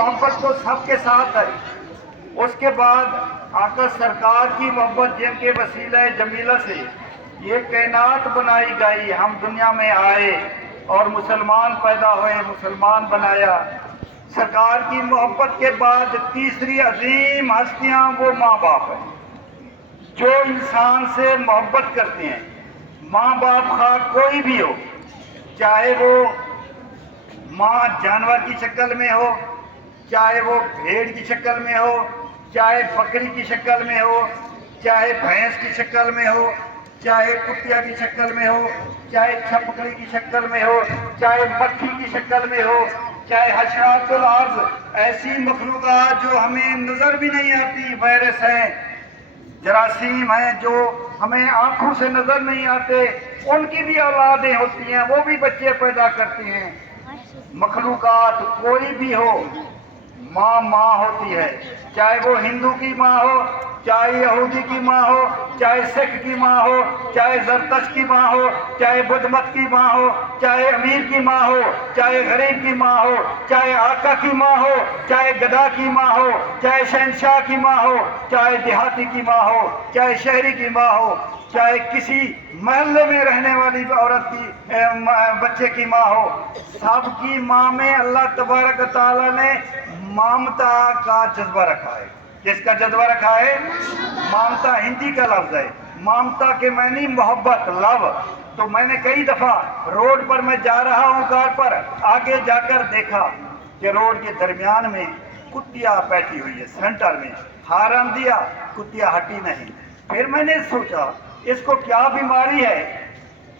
मोहब्बत तो सबके साथ है। उसके बाद आका सरकार की मोहब्बत जिनके वसीला जमीला से ये कायनात बनाई गई, हम दुनिया में आए और मुसलमान पैदा हुए, मुसलमान बनाया। सरकार की मोहब्बत के बाद तीसरी अजीम हस्तियां वो माँ बाप हैं जो इंसान से मोहब्बत करते हैं। माँ बाप का कोई भी हो, चाहे वो माँ जानवर की शक्ल में हो, चाहे वो भेड़ की शक्ल में हो, चाहे बकरी की शक्ल में हो, चाहे भैंस की शक्ल में हो, चाहे कुतिया की शक्ल में हो, चाहे छपकली की शक्ल में हो, चाहे मक्खी की शक्ल में हो, चाहे हशरातुल अर्ज़, ऐसी मखलूक़ात जो हमें नज़र भी नहीं आती, वायरस हैं, जरासीम हैं जो हमें आंखों से नज़र नहीं आते, उनकी भी औलादें होती हैं, वो भी बच्चे पैदा करती हैं। मखलूक़ात कोई भी हो, माँ माँ होती है, चाहे वो हिंदू की माँ हो, चाहे यहूदी की माँ हो, चाहे सिख की माँ हो, चाहे जरतश की माँ हो, चाहे बुद्धमत की माँ हो, चाहे अमीर की माँ हो, चाहे गरीब की माँ हो, चाहे आका की माँ हो, चाहे गधा की माँ हो, चाहे शहनशाह की माँ हो, चाहे देहाती की माँ हो, चाहे शहरी की माँ हो, चाहे किसी महल्ले में रहने वाली औरत की बच्चे की माँ हो, सबकी माँ में अल्लाह तबारक तआला ने ममता का जज्बा रखा है। किसका जज्बा रखा है? ममता हिंदी का लफ्ज है। ममता के मानी मोहब्बत, लव। तो मैंने कई दफा रोड पर मैं जा रहा हूँ कार पर, आगे जाकर देखा कि रोड के दरमियान में कुतिया बैठी हुई है, सेंटर में हारन दिया, कुतिया हटी नहीं। फिर मैंने सोचा इसको क्या बीमारी है,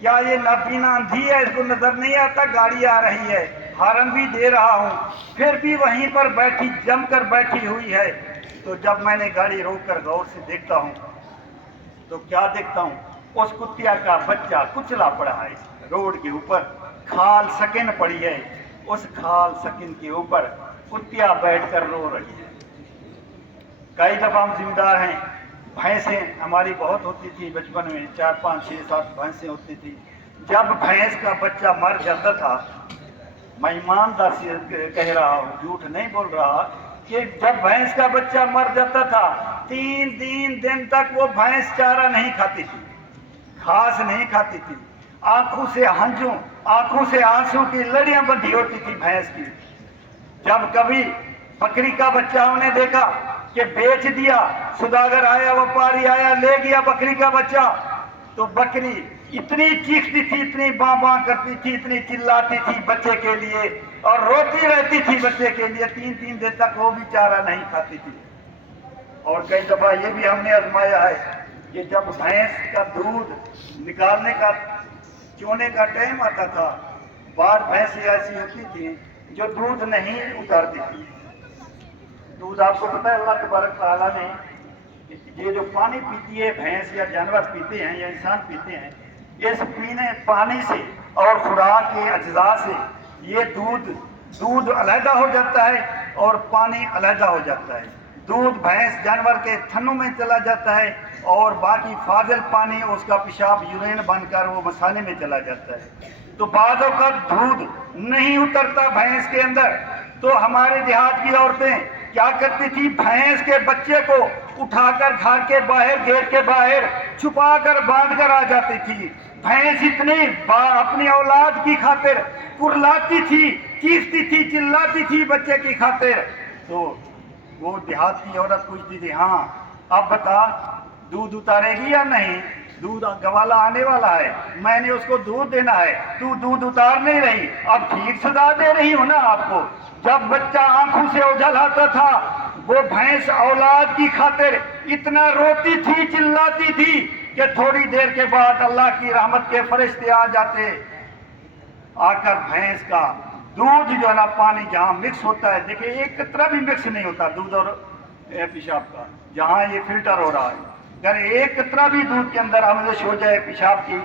क्या ये नाबीना अंधी है, इसको नजर नहीं आता गाड़ी आ रही है, हारन भी दे रहा हूँ, फिर भी वहीं पर बैठी जमकर बैठी हुई है। तो जब मैंने गाड़ी रोककर गौर से देखता हूँ तो क्या देखता हूँ, उस कुतिया का बच्चा कुचला पड़ा है रोड के ऊपर, खाल सकिन पड़ी है, उस खाल सकिन के ऊपर कुतिया बैठकर रो रही है। कई दफा हम जिम्मेदार हैं, भैंसें हमारी बहुत होती थी बचपन में, 4 5 6 7 भैंसें होती थी। जब भैंस का बच्चा मर जाता था, मैं ईमानदार से कह रहा हूँ, झूठ नहीं बोल रहा, कि जब भैंस का बच्चा मर जाता था 3 दिन तक वो भैंस चारा नहीं खाती थी, घास नहीं खाती थी, आंखों से हंझू, आंखों से आंसू की लड़ियां बंधी होती थी भैंस की। जब कभी बकरी का बच्चा हमने देखा कि बेच दिया, सुदागर आया, व्यापारी आया, ले गया बकरी का बच्चा, तो बकरी इतनी चीखती थी, इतनी बां बां करती थी, इतनी चिल्लाती थी बच्चे के लिए और रोती रहती थी बच्चे के लिए, 3 दिन तक वो भी चारा नहीं खाती थी। और कई दफा ये भी हमने आजमाया है कि जब भैंस का दूध निकालने का, चोने का टाइम आता था, बार भैंसें ऐसी होती थी जो दूध नहीं उतारती थी। दूध आपको पता है अल्लाह तबारक तआला ने, ये जो पानी पीती है भैंस या जानवर पीते हैं या इंसान पीते हैं, इस पीने पानी से और खुराक के अज्जा से ये दूध अलहदा हो जाता है और पानी अलहदा हो जाता है। दूध भैंस जानवर के थनों में चला जाता है और बाकी फाजिल पानी उसका पेशाब यूरिन बनकर वो मसाने में चला जाता है। तो बाज़ों का दूध नहीं उतरता भैंस के अंदर, तो हमारे देहात की औरतें क्या करती थी, भैंस के बच्चे को उठाकर घर के बाहर, गेट के बाहर छुपा कर बांध कर आ जाती थी। भैंस इतनी अपनी औलाद की खातिर कुरलाती थी, चीखती थी, चिल्लाती थी बच्चे की खातिर। तो वो देहात की औरत पूछती थी, हाँ अब बता दूध उतारेगी या नहीं, दूध गवाला आने वाला है, मैंने उसको दूध देना है, तू दूध उतार नहीं रही, अब ठीक सजा दे रही हूं ना आपको। जब बच्चा आंखों से ओझल आता था, वो भैंस औलाद की खातिर इतना रोती थी, चिल्लाती थी कि थोड़ी देर के बाद अल्लाह की रहमत के फरिश्ते आ जाते, आकर भैंस का दूध जो है ना, पानी जहाँ मिक्स होता है, देखिए एक कतरा भी मिक्स नहीं होता दूध और पेशाब का, जहाँ ये फिल्टर हो रहा है, अगर एक कतरा भी दूध के अंदर आमेज़श हो जाए पेशाब की,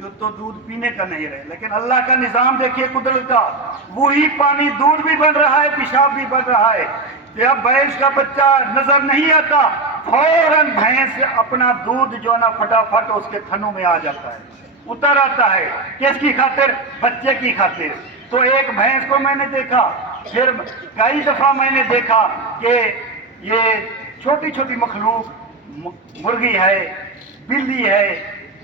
तो दूध पीने का नहीं रहे। लेकिन अल्लाह का निज़ाम देखिए कुदरत का, वही पानी दूध भी बन रहा है, पेशाब भी बन रहा है। जब भैंस का बच्चा नजर नहीं आता, फौरन भैंस अपना दूध जो ना फटाफट उसके थनों में आ जाता है, उतर आता है। किसकी खातिर? बच्चे की खातिर। तो एक भैंस को मैंने देखा پھر کئی دفعہ میں نے دیکھا کہ یہ چھوٹی چھوٹی مخلوق مرغی ہے، بلی ہے،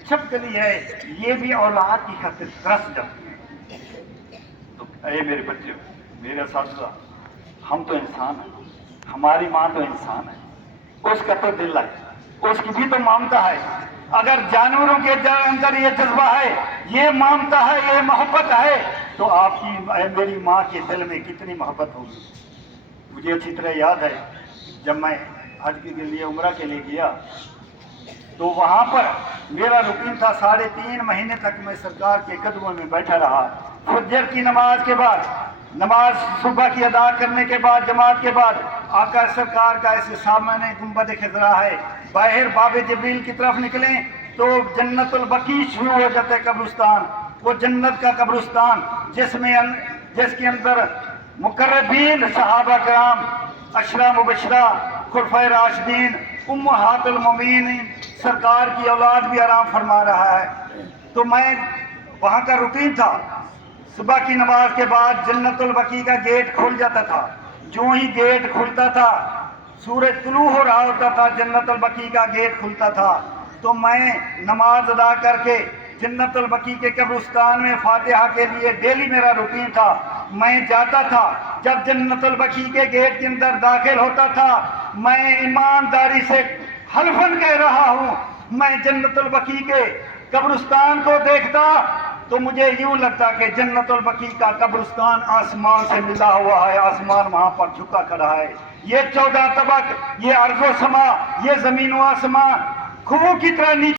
چھپکلی ہے، یہ بھی اولاد کی خاطر ترس جاتی ہیں۔ تو اے میرے بچے، میرے اساتذہ، ہم تو انسان ہیں، ہماری ماں تو انسان ہے، اس کا تو دل ہے، اس کی بھی تو ممتا ہے۔ اگر جانوروں کے اندر یہ جذبہ ہے، یہ ممتا ہے، یہ محبت ہے، تو آپ کی میری ماں کے دل میں کتنی محبت ہوگی۔ مجھے اچھی طرح یاد ہے جب میں حج کے لیے عمرہ کے لیے گیا تو وہاں پر میرا روٹین تھا 3.5 مہینے تک میں سرکار کے قدموں میں بیٹھا رہا۔ فجر کی نماز کے بعد، نماز صبح کی ادا کرنے کے بعد، جماعت کے بعد آقا سرکار کا ایسے سامنے گنبد خضرا ہے، باہر باب جبریل کی طرف نکلیں تو جنت البقیع شروع ہو جاتا ہے قبرستان، وہ جنت کا قبرستان جس کے اندر مقربین صحابہ کرام، عشرہ مبشرہ، خلفائے راشدین، امہات المومنین، سرکار کی اولاد بھی آرام فرما رہا ہے۔ تو میں وہاں کا روٹین تھا، صبح کی نماز کے بعد جنت البقیع کا گیٹ کھل جاتا تھا، جو ہی گیٹ کھلتا تھا سورج طلوع ہو رہا ہوتا تھا، جنت البقیع کا گیٹ کھلتا تھا، تو میں نماز ادا کر کے جنت البقیع کے قبرستان میں فاتحہ کے لیے ڈیلی میرا روٹین تھا، میں جاتا تھا۔ جب جنت البقیع کے گیٹ کے اندر داخل ہوتا تھا، میں ایمانداری سے حلفاً کہہ رہا ہوں، میں جنت البقیع کے قبرستان کو دیکھتا تو مجھے یوں لگتا کہ جنت البقیع کا قبرستان آسمان سے ملا ہوا ہے، آسمان وہاں پر جھکا کھڑا ہے۔ یہ 14 طبق، یہ ارض و سما، یہ زمین و آسمان خوں کی طرح نیچے